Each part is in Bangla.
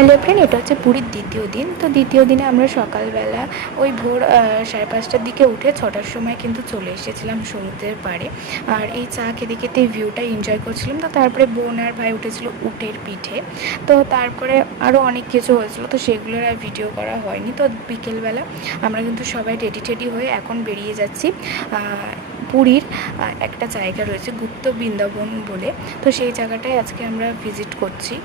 হ্যালো ফ্রেন্ড, এটা হচ্ছে পুরীর দ্বিতীয় দিন। তো দ্বিতীয় দিনে আমরা সকালবেলা ওই ভোর 5:30টার দিকে উঠে 6টার সময় কিন্তু চলে এসেছিলাম সমুদ্রের পাড়ে। আর এই চা খেতে খেতে ভিউটা এনজয় করছিলাম। তো তারপরে বোন আর ভাই উঠেছিল উটের পিঠে। তো তারপরে আরও অনেক কিছু হয়েছিল, তো সেগুলোর আর ভিডিও করা হয়নি। তো বিকেলবেলা আমরা কিন্তু সবাই রেডি হয়ে এখন বেরিয়ে যাচ্ছি। পুরীর একটা জায়গা রয়েছে গুপ্ত বৃন্দাবন বলে, তো সেই জায়গাটায় আজকে আমরা ভিজিট করছি।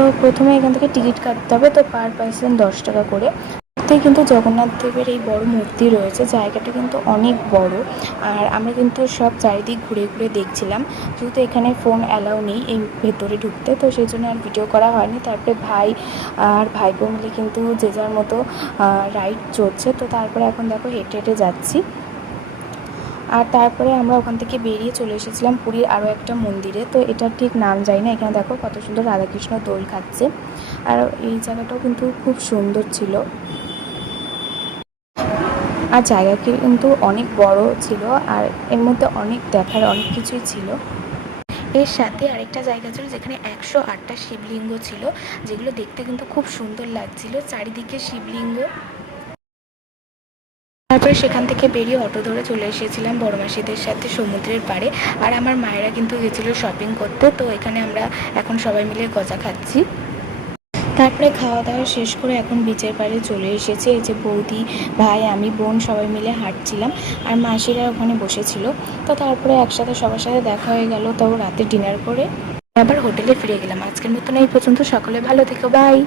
তো প্রথমে এখান থেকে টিকিট কাটতে হবে, তো পার পার্সন 10 টাকা করে। তাই কিন্তু জগন্নাথ দেবের এই বড় মূর্তি রয়েছে, জায়গাটা কিন্তু অনেক বড়। আর আমরা কিন্তু সব চারিদিক ঘুরে ঘুরে দেখছিলাম, যেহেতু এখানে ফোন অ্যালাউ নেই এই ভেতরে ঢুকতে, তো সেই জন্য আর ভিডিও করা হয়নি। তারপরে ভাই আর ভাইপো মিলে কিন্তু যে যার মতো রাইড চড়ছে। তো তারপরে এখন দেখো হেঁটে হেঁটে যাচ্ছি। আর তারপরে আমরা ওখান থেকে বেরিয়ে চলে এসেছিলাম পুরীর আরও একটা মন্দিরে। তো এটার ঠিক নাম জানি না। এখানে দেখো কত সুন্দর রাধাকৃষ্ণ দোল খাচ্ছে। আর এই জায়গাটাও কিন্তু খুব সুন্দর ছিল, আর জায়গা কিন্তু অনেক বড় ছিল। আর এর মধ্যে অনেক দেখার অনেক কিছুই ছিল। এর সাথে আরেকটা জায়গা ছিল যেখানে 108টা শিবলিঙ্গ ছিল, যেগুলো দেখতে কিন্তু খুব সুন্দর লাগছিল, চারিদিকে শিবলিঙ্গ। তারপরে সেখান থেকে বেরিয়ে অটো ধরে চলে এসেছিলাম বড় মাসিদের সাথে সমুদ্রের পাড়ে। আর আমার মায়েরা কিন্তু গেছিলো শপিং করতে। তো এখানে আমরা এখন সবাই মিলে গজা খাচ্ছি। তারপরে খাওয়া দাওয়া শেষ করে এখন বিচের পাড়ে চলে এসেছি। এই যে বৌদি, ভাই, আমি, বোন সবাই মিলে হাঁটছিলাম, আর মাসিরা ওখানে বসেছিল। তো তারপরে একসাথে সবার সাথে দেখা হয়ে গেল। তো রাতে ডিনার করে আবার হোটেলে ফিরে গেলাম। আজকের মতন এই পর্যন্ত। সকলে ভালো থেকো, বাই।